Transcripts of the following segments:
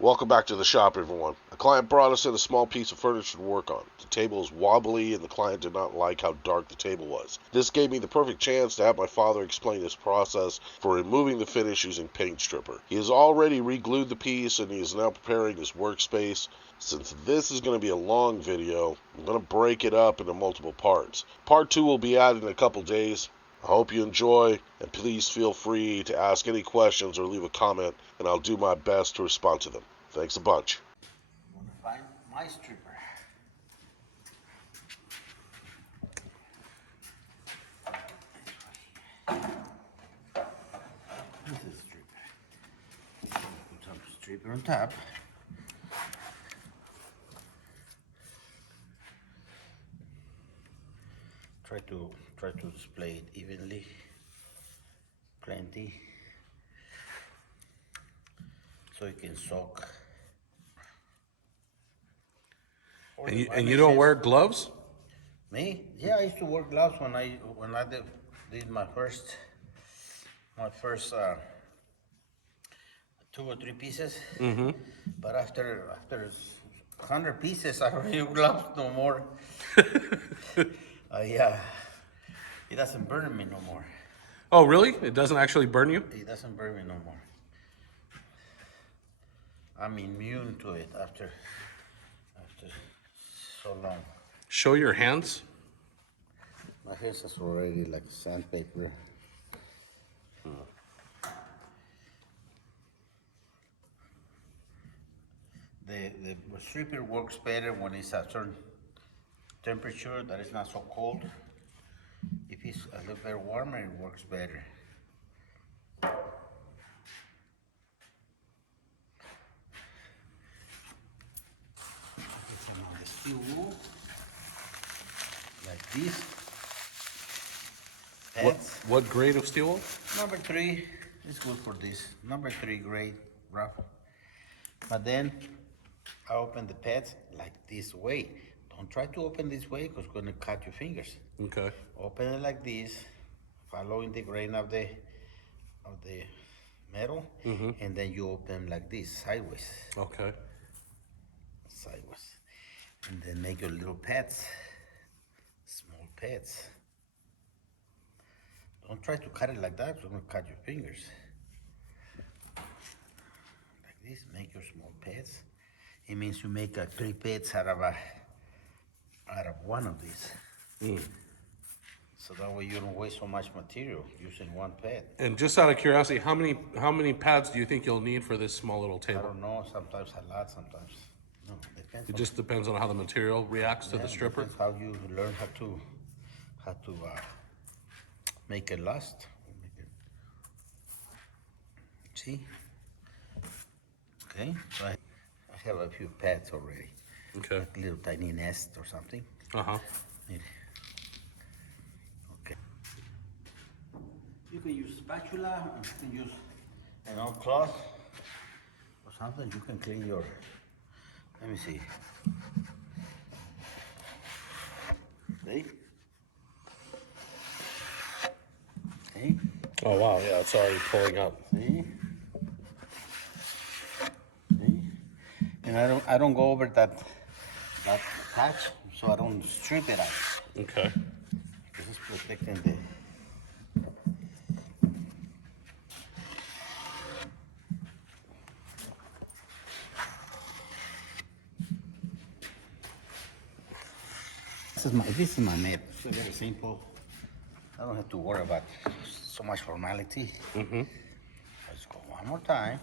Welcome back to the shop, everyone. A client brought us in a small piece of furniture to work on. The table is wobbly, and the client did not like how dark the table was. This gave me the perfect chance to have my father explain his process for removing the finish using paint stripper. He has already re-glued the piece, and he is now preparing his workspace. Since this is going to be a long video, I'm going to break it up into multiple parts. Part 2 will be added in a couple days. I hope you enjoy, and please feel free to ask any questions or leave a comment, and I'll do my best to respond to them. Thanks a bunch. I'm gonna find my stripper. This is stripper. Put some stripper on top. Try to display it evenly. Plenty. So it can soak. And you don't wear gloves? Me? Yeah, I used to wear gloves when I did my first 2 or 3 pieces. Mm-hmm. But after 100 pieces, I don't use gloves no more. Yeah, it doesn't burn me no more. Oh, really? It doesn't actually burn you? It doesn't burn me no more. I'm immune to it after so long. Show your hands. My hands is already like sandpaper. The stripper works better when it's a certain temperature that is not so cold. If it's a little bit warmer, it works better. Some on the steel wool, like this. Pads. What grade of steel wool? Number 3 is good for this. Number 3 grade rough. But then I open the pads like this way. Don't try to open this way because it's gonna cut your fingers. Okay. Open it like this, following the grain of the metal, and then you open like this, sideways, Okay. and then make your little pads, small pads. Don't try to cut it like that, it's gonna cut your fingers. Like this, make your small pads. It means you make 3 pads out of one of these. So that way you don't waste so much material using one pad. And just out of curiosity, how many pads do you think you'll need for this small little I table? don't know, sometimes a lot, sometimes no. Depends It on, just depends on how the material reacts to yeah, the stripper. depends how you learn how to make it last. See? Okay, so I have a few pads already. Okay. Like a little tiny nest or something. Uh-huh. Okay. You can use spatula, you can use an old cloth or something. You can clean your, let me see. See? See? Oh, wow. Yeah, it's already pulling up. See? See? And I don't go over that patch, so I don't strip it out. Okay. This is protecting the. This is my net. It's very simple. I don't have to worry about so much formality. Let's go one more time.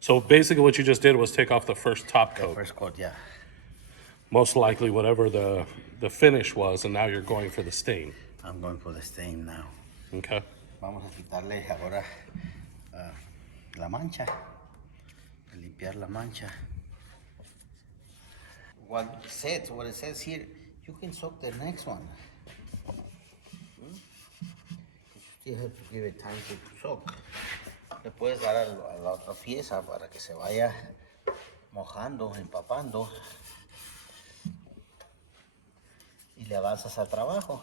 So basically what you just did was take off the first top The coat. first coat, yeah. Most likely whatever the finish was, and now you're going for the stain. I'm going for the stain now. Okay. Vamos a quitarle ahora la mancha. A limpiar la mancha. What it says here, you can soak the next one. You still have to give it time to soak. Le puedes dar a la otra pieza para que se vaya mojando, empapando. Y le avanzas al trabajo.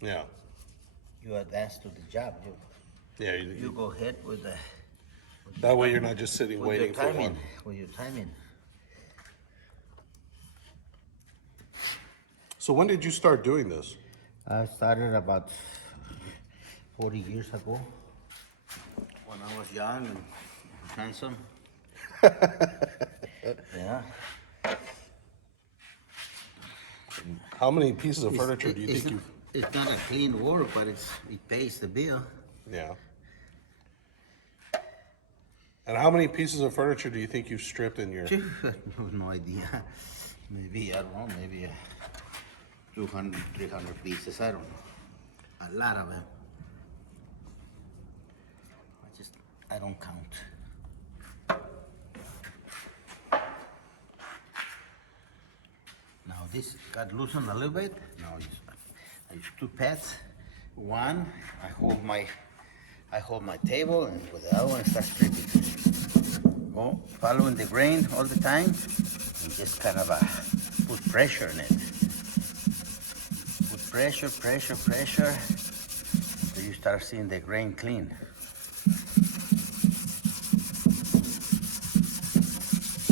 Yeah. You advance to the job. Yeah, You go ahead with the that way you're not just sitting with your waiting for timing. one. With your timing. So when did you start doing this? I started about 40 years ago when I was young and handsome. Yeah. How many pieces of furniture do you It's think not, you've... it's not a clean work, but it pays the bill. Yeah. And how many pieces of furniture do you think you've stripped in your... I have no idea. Maybe, I don't know, maybe 200, 300 pieces, I don't know. A lot of them. I don't count. Now this got loosened a little bit. Now I use two pads. One, I hold my table, and with the other one I start stripping. Go following the grain all the time, and just kind of put pressure in it. Put pressure, pressure, pressure, till you start seeing the grain clean.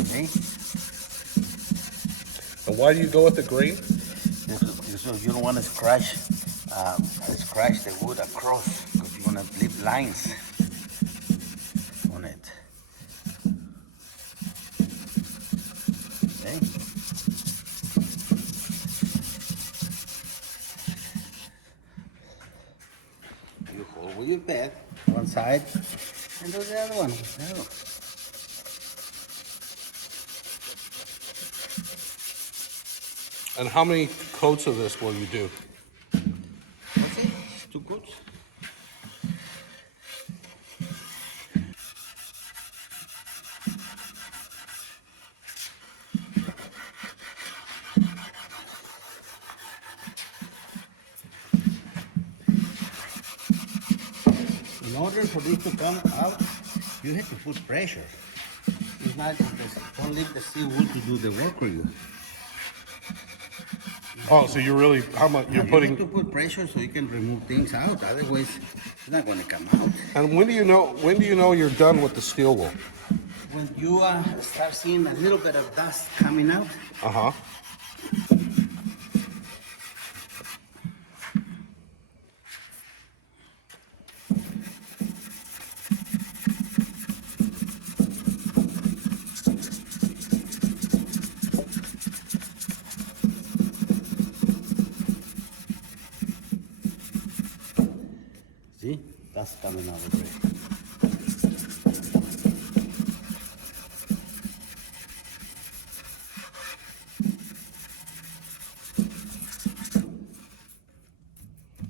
See? And why do you go with the grain? So you don't want to scratch the wood across, because you're gonna leave lines on it. Okay? You hold with your pad one side and do the other one. There. And how many coats of this will you do? That's it. It's too good. In order for this to come out, you have to put pressure. It's not don't leave the steel wool to do the work for you. Oh, so you're really... How much you're You putting... have to put pressure so you can remove things out. Otherwise, it's not going to come out. And when do you know you're done with the steel wool? When you start seeing a little bit of dust coming out, Uh-huh. see, dust coming out of it.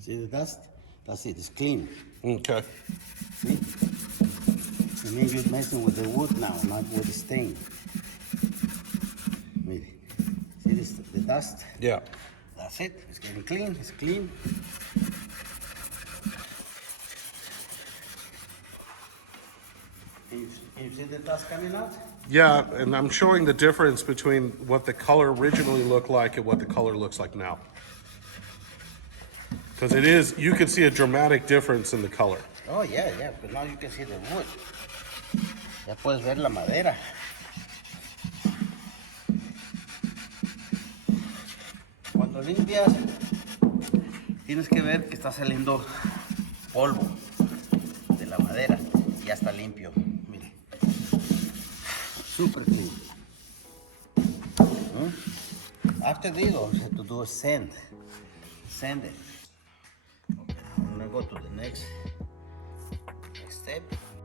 See the dust? That's it. It's clean. Okay. See? It means you're messing with the wood now, not with the stain. Maybe. See this, the dust? Yeah. That's it. It's getting clean. It's clean. Can you see the dust coming out? Yeah, and I'm showing the difference between what the color originally looked like and what the color looks like now. Because it is, you can see a dramatic difference in the color. Oh, yeah, yeah. But now you can see the wood. Ya puedes ver la madera. Cuando limpias, tienes que ver que está saliendo polvo de la madera. Ya está limpio. Mire. Super clean. After this, all you have to do is sand. Sand it. Okay, I'm gonna go to the next step.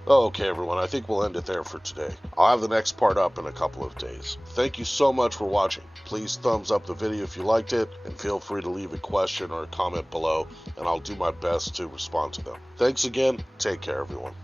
Okay, everyone, I think we'll end it there for today. I'll have the next part up in a couple of days. Thank you so much for watching. Please thumbs up the video if you liked it, and feel free to leave a question or a comment below, and I'll do my best to respond to them. Thanks again. Take care, everyone.